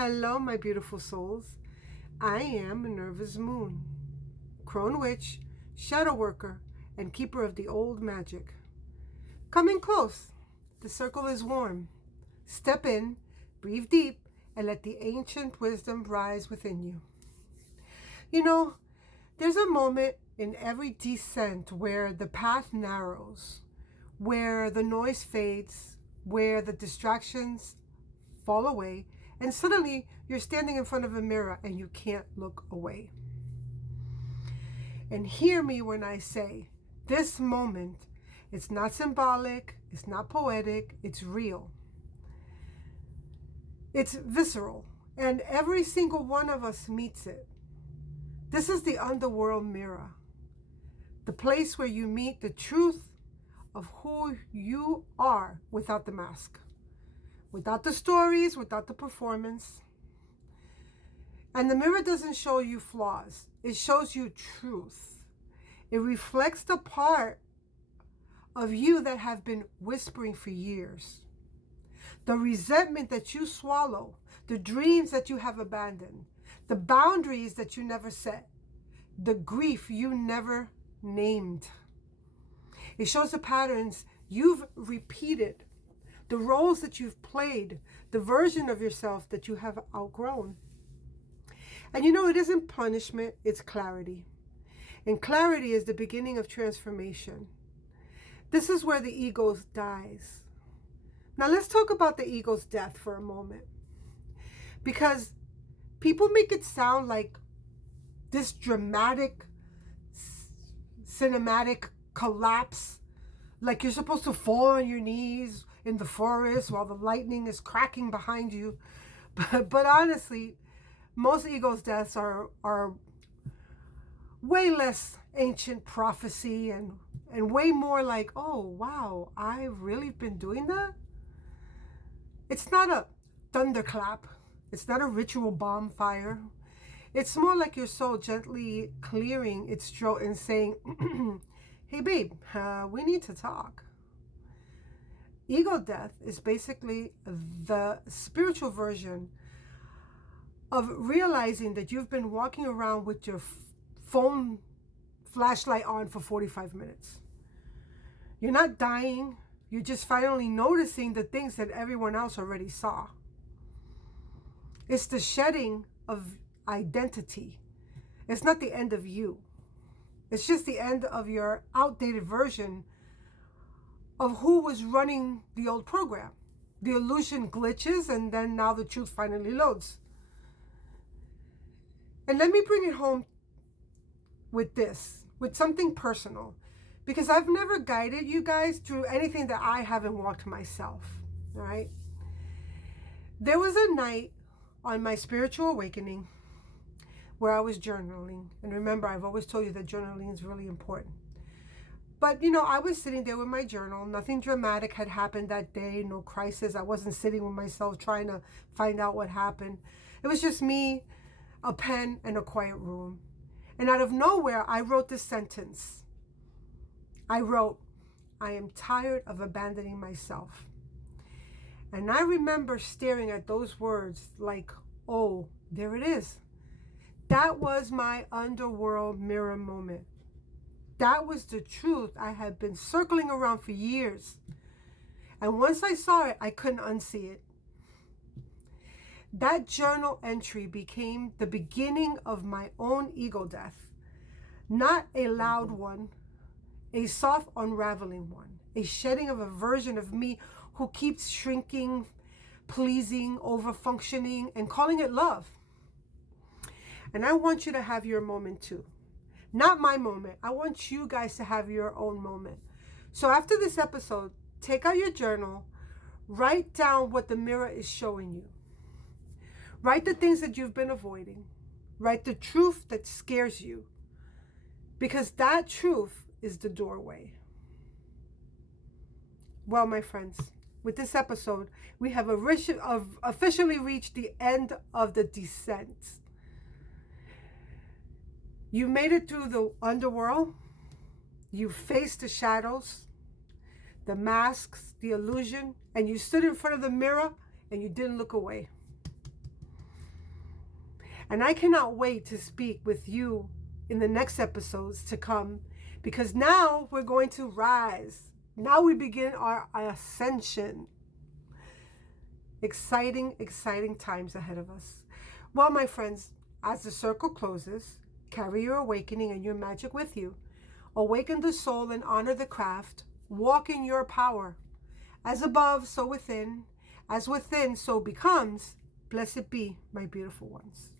Hello, my beautiful souls. I am Minerva's Moon, crone witch, shadow worker, and keeper of the old magic. Come in close. The circle is warm. Step in, breathe deep, and let the ancient wisdom rise within you. You know, there's a moment in every descent where the path narrows, where the noise fades, where the distractions fall away, and suddenly you're standing in front of a mirror and you can't look away. And hear me when I say, this moment, it's not symbolic, it's not poetic, it's real. It's visceral, and every single one of us meets it. This is the underworld mirror, the place where you meet the truth of who you are without the mask, without the stories, without the performance. And the mirror doesn't show you flaws, it shows you truth. It reflects the part of you that have been whispering for years, the resentment that you swallow, the dreams that you have abandoned, the boundaries that you never set, the grief you never named. It shows the patterns you've repeated, the roles that you've played, the version of yourself that you have outgrown. And you know, it isn't punishment, it's clarity. And clarity is the beginning of transformation. This is where the ego dies. Now let's talk about the ego's death for a moment. Because people make it sound like this dramatic, cinematic collapse, like you're supposed to fall on your knees in the forest while the lightning is cracking behind you. But honestly, most ego's deaths are way less ancient prophecy and way more like, oh, wow, I've really been doing that? It's not a thunderclap. It's not a ritual bonfire. It's more like your soul gently clearing its throat and saying, hey, babe, we need to talk. Ego death is basically the spiritual version of realizing that you've been walking around with your phone flashlight on for 45 minutes. You're not dying. You're just finally noticing the things that everyone else already saw. It's the shedding of identity. It's not the end of you. It's just the end of your outdated version of who was running the old program. The illusion glitches, and then now the truth finally loads. And let me bring it home with this, with something personal, because I've never guided you guys through anything that I haven't walked myself, all right? There was a night on my spiritual awakening where I was journaling. And remember, I've always told you that journaling is really important. But, you know, I was sitting there with my journal. Nothing dramatic had happened that day, no crisis. I wasn't sitting with myself trying to find out what happened. It was just me, a pen, and a quiet room. And out of nowhere, I wrote this sentence. I wrote, I am tired of abandoning myself. And I remember staring at those words like, oh, there it is. That was my underworld mirror moment. That was the truth I had been circling around for years. And once I saw it, I couldn't unsee it. That journal entry became the beginning of my own ego death. Not a loud one, a soft unraveling one, a shedding of a version of me who keeps shrinking, pleasing, over-functioning, and calling it love. And I want you to have your moment too. Not my moment. I want you guys to have your own moment. So after this episode, take out your journal, write down what the mirror is showing you. Write the things that you've been avoiding. Write the truth that scares you. Because that truth is the doorway. Well, my friends, with this episode, we have officially reached the end of the descent. You made it through the underworld. You faced the shadows, the masks, the illusion, and you stood in front of the mirror and you didn't look away. And I cannot wait to speak with you in the next episodes to come, because now we're going to rise. Now we begin our ascension. Exciting, exciting times ahead of us. Well, my friends, as the circle closes, carry your awakening and your magic with you. Awaken the soul and honor the craft. Walk in your power. As above, so within. As within, so becomes. Blessed be, my beautiful ones.